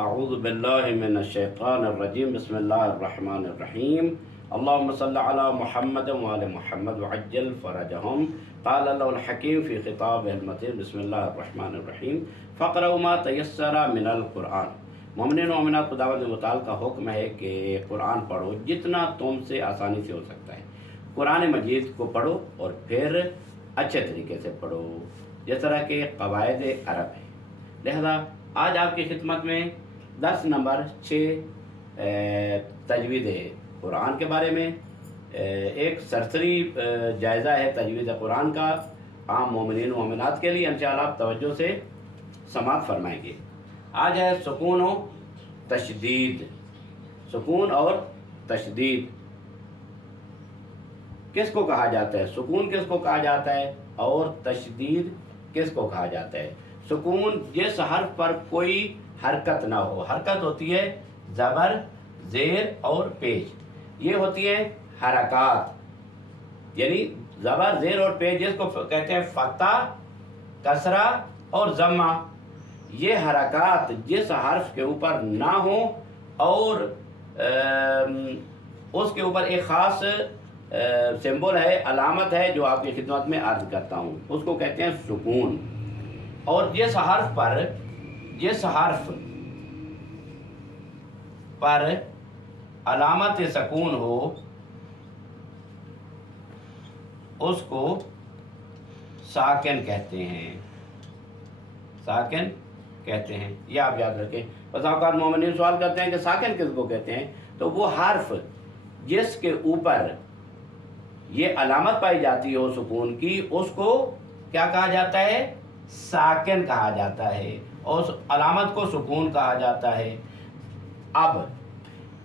اعوذ باللہ من الشیطان الرجیم بسم اللہ الرحمن الرحیم اللہم صلی علی محمد وعلی محمد وعجل فرجہم قال اللہ الحکیم فی خطاب المتین بسم اللہ الرحمن الرحیم فقرؤ ما تیسر من القرآن۔ مومنین و مومنات کو دعوت متعال کا حکم ہے کہ قرآن پڑھو جتنا تم سے آسانی سے ہو سکتا ہے۔ قرآن مجید کو پڑھو اور پھر اچھے طریقے سے پڑھو جس طرح کہ قواعد عرب ہے۔ لہذا آج آپ کی خدمت میں درس نمبر 6 تجوید قرآن کے بارے میں ایک سرسری جائزہ ہے تجوید قرآن کا عام مومنین و مومنات کے لیے۔ انشاءاللہ آپ توجہ سے سماعت فرمائیں گے۔ آج ہے سکون و تشدید۔ سکون اور تشدید کس کو کہا جاتا ہے؟ سکون کس کو کہا جاتا ہے اور تشدید کس کو کہا جاتا ہے؟ سکون جس حرف پر کوئی حرکت نہ ہو۔ حرکت ہوتی ہے زبر، زیر اور پیش، یہ ہوتی ہے حرکات، یعنی زبر، زیر اور پیش جس کو کہتے ہیں فتح، کسرہ اور ضمہ۔ یہ حرکات جس حرف کے اوپر نہ ہو اور اس کے اوپر ایک خاص سمبل ہے، علامت ہے جو آپ کی خدمت میں عرض کرتا ہوں، اس کو کہتے ہیں سکون۔ اور جس حرف پر علامت سکون ہو اس کو ساکن کہتے ہیں۔ ساکن کہتے ہیں، یہ آپ یاد رکھیں۔ بس اوقات مومنین سوال کرتے ہیں کہ ساکن کس کو کہتے ہیں، تو وہ حرف جس کے اوپر یہ علامت پائی جاتی ہو سکون کی، اس کو کیا کہا جاتا ہے؟ ساکن کہا جاتا ہے، اور اس علامت کو سکون کہا جاتا ہے۔ اب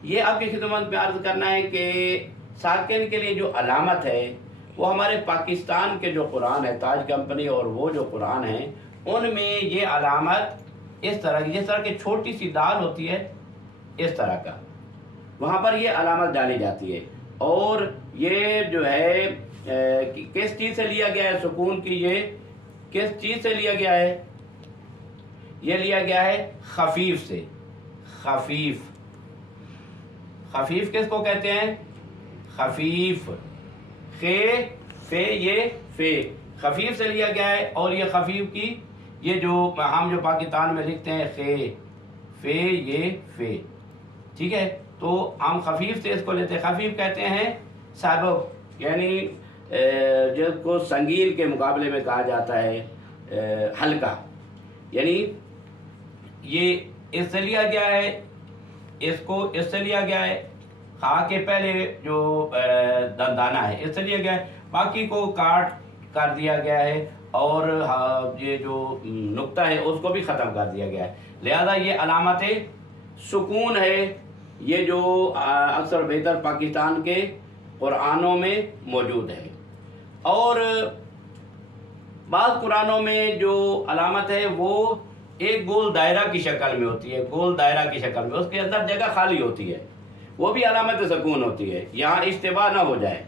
یہ آپ کی خدمت میں عرض کرنا ہے کہ ساکن کے لیے جو علامت ہے وہ ہمارے پاکستان کے جو قرآن ہے، تاج کمپنی اور وہ جو قرآن ہیں، ان میں یہ علامت اس طرح کی، جس طرح کی چھوٹی سی دال ہوتی ہے اس طرح کا، وہاں پر یہ علامت ڈالی جاتی ہے۔ اور یہ جو ہے کس چیز سے لیا گیا ہے سکون کی؟ یہ کس چیز سے لیا گیا ہے؟ یہ لیا گیا ہے خفیف سے۔ خفیف، خفیف کس کو کہتے ہیں؟ خفیف، خے، فے، یہ فے، خفیف سے لیا گیا ہے۔ اور یہ خفیف کی، یہ جو ہم جو پاکستان میں لکھتے ہیں خے، فے، یہ فے، ٹھیک ہے، تو ہم خفیف سے اس کو لیتے ہیں۔ خفیف کہتے ہیں سبب، یعنی جس کو سنگین کے مقابلے میں کہا جاتا ہے ہلکا، یعنی یہ اس سے لیا گیا ہے، اس کو اس سے لیا گیا ہے، خا کے پہلے جو دندانہ ہے اس سے لیا گیا ہے، باقی کو کاٹ کر دیا گیا ہے، اور یہ جو نقطہ ہے اس کو بھی ختم کر دیا گیا ہے۔ لہذا یہ علامت سکون ہے، یہ جو اکثر بہتر پاکستان کے قرآنوں میں موجود ہے۔ اور بعض قرآنوں میں جو علامت ہے وہ ایک گول دائرہ کی شکل میں ہوتی ہے، گول دائرہ کی شکل میں، اس کے اندر جگہ خالی ہوتی ہے، وہ بھی علامت سکون ہوتی ہے۔ یہاں اشتباہ نہ ہو جائے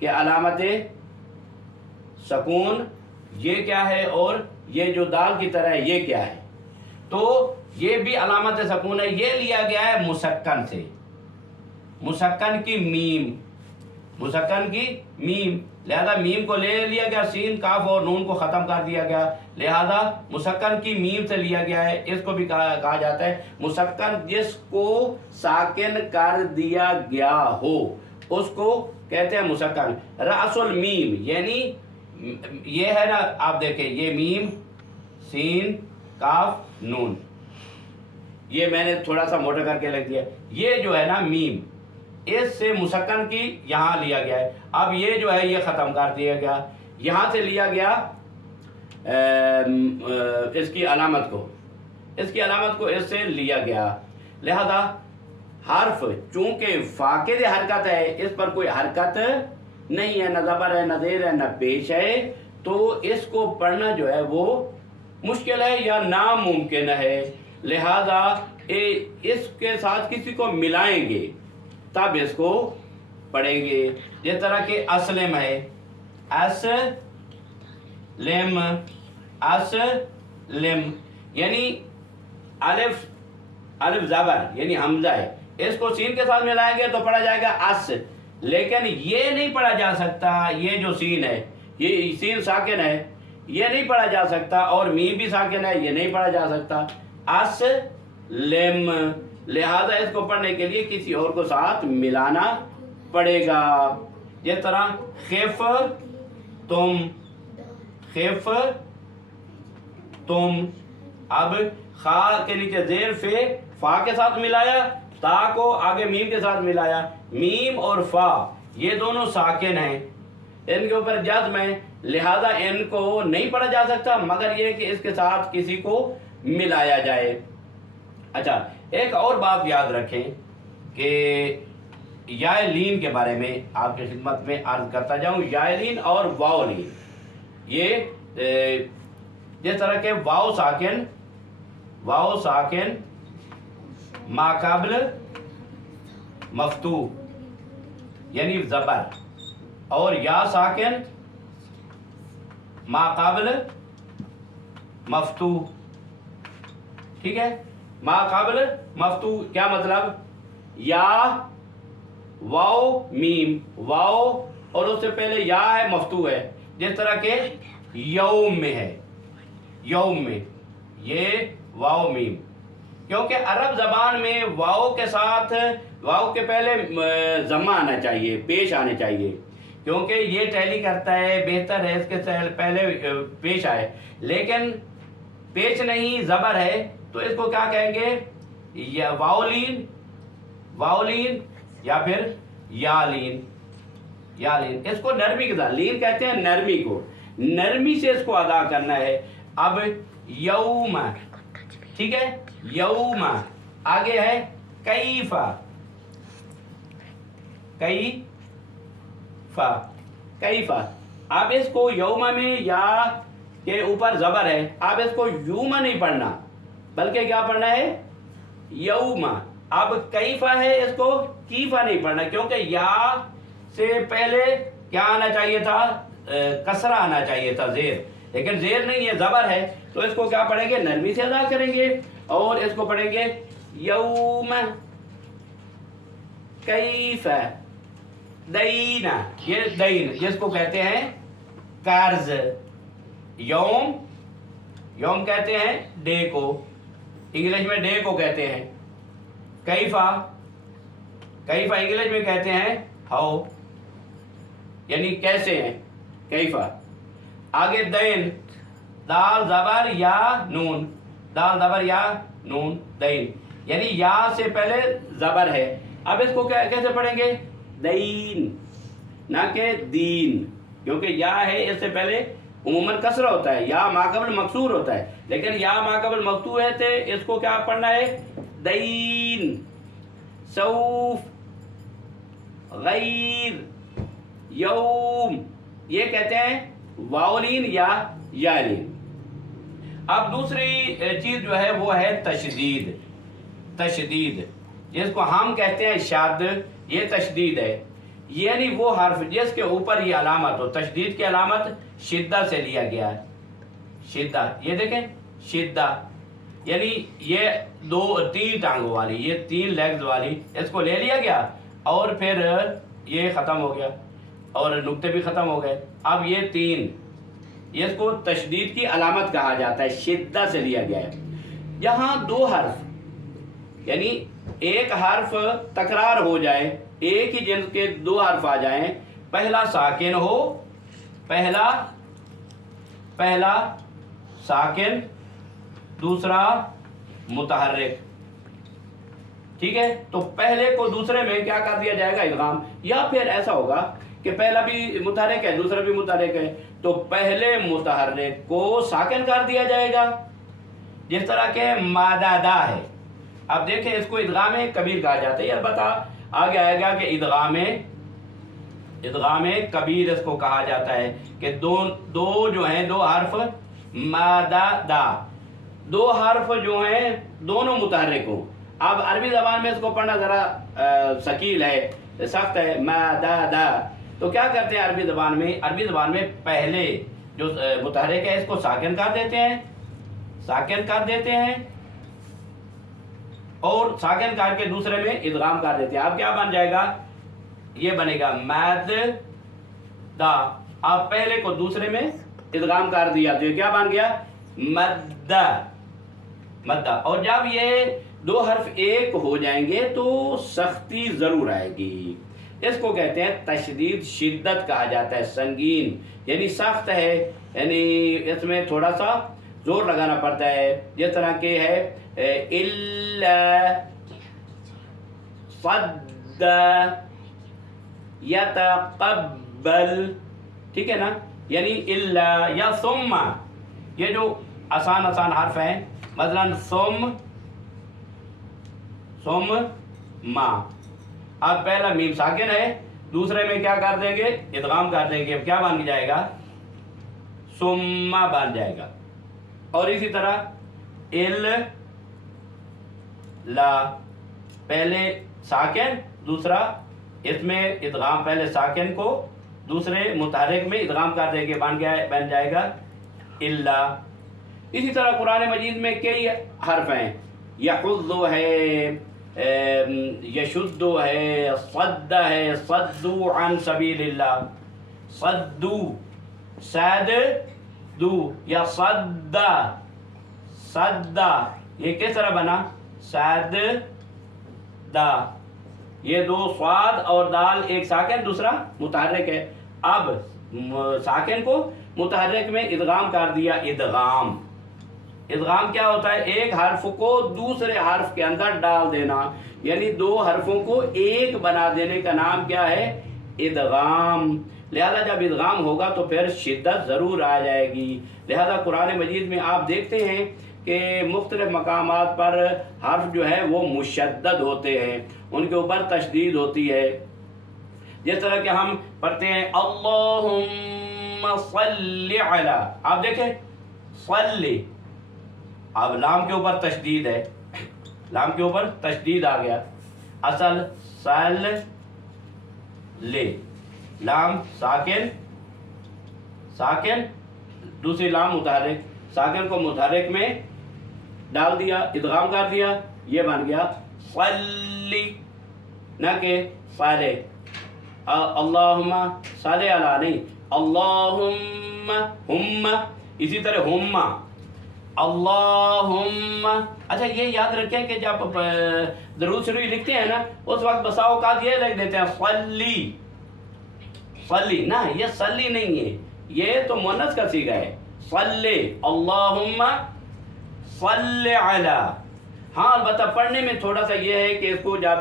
کہ علامت سکون یہ کیا ہے اور یہ جو دال کی طرح ہے یہ کیا ہے، تو یہ بھی علامت سکون ہے۔ یہ لیا گیا ہے مسکن سے، مسکن کی میم، مسکن کی میم، لہذا میم کو لے لیا گیا، سین، کاف اور نون کو ختم کر دیا گیا، لہذا مسکن کی میم سے لیا گیا ہے۔ اس کو بھی کہا جاتا ہے مسکن، جس کو ساکن کر دیا گیا ہو اس کو کہتے ہیں مسکن۔ رأس المیم، یعنی یہ ہے نا، آپ دیکھیں یہ میم، سین، کاف، نون، یہ میں نے تھوڑا سا موٹا کر کے لکھ دیا، یہ جو ہے نا میم، اس سے مسکن کی یہاں لیا گیا ہے۔ اب یہ جو ہے یہ ختم کر دیا گیا، یہاں سے لیا گیا اس کی علامت کو، اس کی علامت کو اس سے لیا گیا۔ لہذا حرف چونکہ فاقد حرکت ہے، اس پر کوئی حرکت نہیں ہے، نہ زبر ہے، نہ زیر ہے، نہ پیش ہے، تو اس کو پڑھنا جو ہے وہ مشکل ہے یا ناممکن ہے۔ لہذا اس کے ساتھ کسی کو ملائیں گے تب اس کو پڑھیں گے، جس طرح کہ اسلم ہے، اسلم، اسلم، یعنی الف الف زبر یعنی حمزہ ہے، اس کو سین کے ساتھ ملائیں گے تو پڑھا جائے گا اس، لیکن یہ نہیں پڑھا جا سکتا، یہ جو سین ہے یہ سین ساکن ہے، یہ نہیں پڑھا جا سکتا، اور میم بھی ساکن ہے، یہ نہیں پڑھا جا سکتا، اس لم، لہذا اس کو پڑھنے کے لیے کسی اور کو ساتھ ملانا پڑے گا، جس طرح خف تم، خف تم، اب خا کے نیچے زیر فے، فا کے ساتھ ملایا، تا کو آگے میم کے ساتھ ملایا، میم اور فا یہ دونوں ساکن ہیں، ان کے اوپر جزم ہے، لہذا ان کو نہیں پڑھا جا سکتا مگر یہ کہ اس کے ساتھ کسی کو ملایا جائے۔ اچھا ایک اور بات یاد رکھیں کہ یا لین کے بارے میں آپ کی خدمت میں عرض کرتا جاؤں، یا لین اور واو لین، یہ جس طرح کہ واو ساکن ما قبل مفتوح یعنی زبر، اور یا ساکن ما قبل مفتوح، ٹھیک ہے، ما قبل مفتوح کیا مطلب؟ یا واو میم، واو اور اس سے پہلے یا ہے مفتوح ہے، جس طرح کہ یوم میں ہے، یوم میں یہ واو میم، کیونکہ عرب زبان میں واو کے ساتھ، واو کے پہلے ضمہ آنا چاہیے، پیش آنے چاہیے، کیونکہ یہ ٹیلی کرتا ہے، بہتر ہے اس کے پہلے پیش آئے، لیکن پیش نہیں زبر ہے تو اس کو کیا کہیں گے؟ یا واولین، واولین یا پھر یا لین، یا لین، اس کو نرمی کے ساتھ، لین کہتے ہیں نرمی کو، نرمی سے اس کو ادا کرنا ہے۔ اب یوم، ٹھیک ہے، یوم، آگے ہے کیفا، کیفا، کیفا، اب اس کو یوم میں یا کے اوپر زبر ہے، اب اس کو یوم نہیں پڑھنا بلکہ کیا پڑھنا ہے؟ یوم۔ اب کیفا ہے، اس کو کیفا نہیں پڑھنا، کیونکہ یا سے پہلے کیا آنا چاہیے تھا؟ کسرہ آنا چاہیے تھا، زیر، لیکن زیر نہیں ہے، زبر ہے، تو اس کو کیا پڑھیں گے؟ نرمی سے ادا کریں گے، اور اس کو پڑھیں گے یوم کیف دین، یہ دین جس کو کہتے ہیں قرض، یوم، یوم کہتے ہیں ڈے کو، انگلش میں ڈے کو کہتے ہیں، کیفا، کیفا انگلش میں کہتے ہیں ہاؤ، یعنی کیسے ہیں، کیفا۔ آگے دین، دال زبر یا نون، دال زبر یا نون، دین، یعنی یا سے پہلے زبر ہے، اب اس کو کیسے پڑھیں گے؟ دین، نہ کہ دین، کیونکہ یا ہے اس سے پہلے عموماً کسرہ ہوتا ہے، یا ما قبل مکسور ہوتا ہے، لیکن یا ما قبل مفتوح ہے تو اس کو کیا پڑھنا ہے؟ دین، سوف، غیر، یوم، یہ کہتے ہیں واولین یا یالین۔ اب دوسری چیز جو ہے وہ ہے تشدید، تشدید جس کو ہم کہتے ہیں شد، یہ تشدید ہے، یعنی وہ حرف جس کے اوپر یہ علامت ہو، تشدید کی علامت شدہ سے لیا گیا ہے، شدہ، یہ دیکھیں شدہ، یعنی یہ تین ٹانگوں والی، یہ تین لیگز والی، اس کو لے لیا گیا اور پھر یہ ختم ہو گیا اور نقطے بھی ختم ہو گئے، اب یہ تین، اس کو تشدید کی علامت کہا جاتا ہے، شدہ سے لیا گیا ہے۔ یہاں دو حرف، یعنی ایک حرف تکرار ہو جائے، ایک ہی جنس کے دو حرف آ جائیں، پہلا ساکن ہو، پہلا ساکن، دوسرا متحرک، ٹھیک ہے، تو پہلے کو دوسرے میں کیا کر دیا جائے گا؟ ادغام، یا پھر ایسا ہوگا کہ پہلا بھی متحرک ہے دوسرا بھی متحرک ہے، تو پہلے متحرک کو ساکن کر دیا جائے گا، جس طرح کہ مادادا ہے۔ اب دیکھیں اس کو ادغام کبیر کہا جاتا ہے، البتہ آگے آئے گا کہ ادغام کبیر اس کو کہا جاتا ہے کہ دو جو ہیں، دو حرف مادادا، دو حرف جو ہیں دونوں متحرک ہوں۔ اب عربی زبان میں اس کو پڑھنا ذرا ثقیل ہے، سخت ہے، مادادا، تو کیا کرتے ہیں عربی زبان میں پہلے جو متحرک ہے اس کو ساکن کر دیتے ہیں، اور ساکن کر کے دوسرے میں ادغام کر دیتے ہیں. اب کیا بن جائے گا؟ یہ بنے گا مد دا. آپ پہلے کو دوسرے میں ادغام کر دیا تو یہ کیا بن گیا؟ مدہ. مدہ. اور جب یہ دو حرف ایک ہو جائیں گے تو سختی ضرور آئے گی. اس کو کہتے ہیں تشدید. شدت کہا جاتا ہے، سنگین یعنی سخت ہے، یعنی اس میں تھوڑا سا زور لگانا پڑتا ہے. جس طرح کہ ہے الا صد یتقبل، ٹھیک ہے نا؟ یعنی الا یا ثم، یہ جو آسان آسان حرف ہیں، مثلا ثم ما. اب پہلا میم ساکن ہے، دوسرے میں کیا کر دیں گے؟ ادغام کر دیں گے. اب کیا بن جائے گا؟ ثم بن جائے گا. اور اسی طرح لا، پہلے ساکن دوسرا اس میں ادغام، پہلے ساکن کو دوسرے متحرک میں ادغام کر دیں گے، بن جائے گا الا. اسی طرح قرآن مجید میں کئی حرف ہیں، یحض ہے، یشد ہے، صد ہے، صدو عن سبیل اللہ، صدو، صد دو، یا صدہ، صدہ. یہ کس طرح بنا؟ صد دا. یہ دو صاد اور دال، ایک ساکن دوسرا متحرک ہے. اب ساکن کو متحرک میں ادغام کر دیا. ادغام، ادغام کیا ہوتا ہے؟ ایک حرف کو دوسرے حرف کے اندر ڈال دینا، یعنی دو حرفوں کو ایک بنا دینے کا نام کیا ہے؟ ادغام. لہذا جب ادغام ہوگا تو پھر شدت ضرور آ جائے گی. لہذا قرآن مجید میں آپ دیکھتے ہیں کہ مختلف مقامات پر حرف جو ہے وہ مشدد ہوتے ہیں، ان کے اوپر تشدید ہوتی ہے. جس طرح کہ ہم پڑھتے ہیں اللہم صلی علی، آپ دیکھیں صلی، اب لام کے اوپر تشدید ہے، لام کے اوپر تشدید آ گیا. اصل سل لے، لام ساکن، ساکن دوسری لام متحرک، ساکن کو متحرک میں ڈال دیا، ادغام کر دیا، یہ بن گیا صلی، نہ کہ صالح. اللہم صلی علی نہیں، اللہم ہم، اسی طرح ہم، اللہم. اچھا یہ یاد رکھیں کہ جب درود شریف لکھتے ہیں نا اس وقت بسا اوقات یہ لکھ دیتے ہیں صلی، صلی، نہ یہ صلی نہیں ہے، یہ تو مؤنث کا صیغہ ہے. صلی، اللہم صلی علی. ہاں البتہ پڑھنے میں تھوڑا سا یہ ہے کہ اس کو جب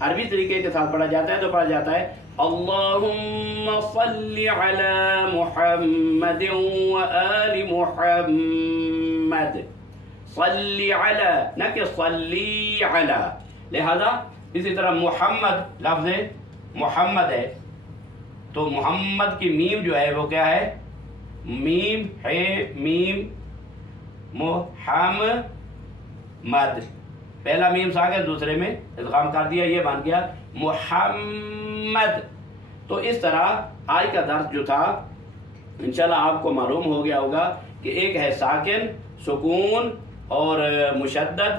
عربی طریقے کے ساتھ پڑھا جاتا ہے تو پڑھا جاتا ہے اللہم صلی علی محمد و آل محمد، صلی علی، نہ کہ صلی علی. لہذا اسی طرح محمد، لفظ محمد ہے تو محمد کی میم جو ہے وہ کیا ہے؟ میم ہے، میم محمد. پہلا میم ساکن دوسرے میں ادغام کر دیا، یہ بن گیا محمد. تو اس طرح آج کا درس جو تھا انشاءاللہ آپ کو معلوم ہو گیا ہوگا کہ ایک ہے ساکن، سکون اور مشدد،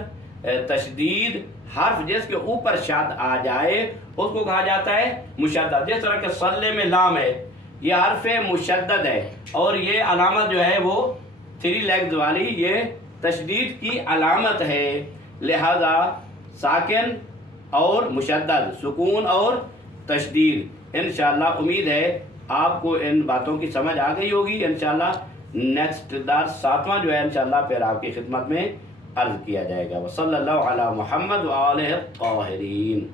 تشدید. حرف جس کے اوپر شد آ جائے اس کو کہا جاتا ہے مشدد. جس طرح کہ صلی میں لام ہے، یہ حرف مشدد ہے اور یہ علامت جو ہے وہ 3 لیگز والی، یہ تشدید کی علامت ہے. لہذا ساکن اور مشدد، سکون اور تشدید. انشاءاللہ امید ہے آپ کو ان باتوں کی سمجھ آ گئی ہوگی. انشاءاللہ نیکسٹ درس 7واں جو ہے انشاءاللہ پھر آپ کی خدمت میں عرض کیا جائے گا. وصلی اللہ علی محمد و آلہ الطاہرین.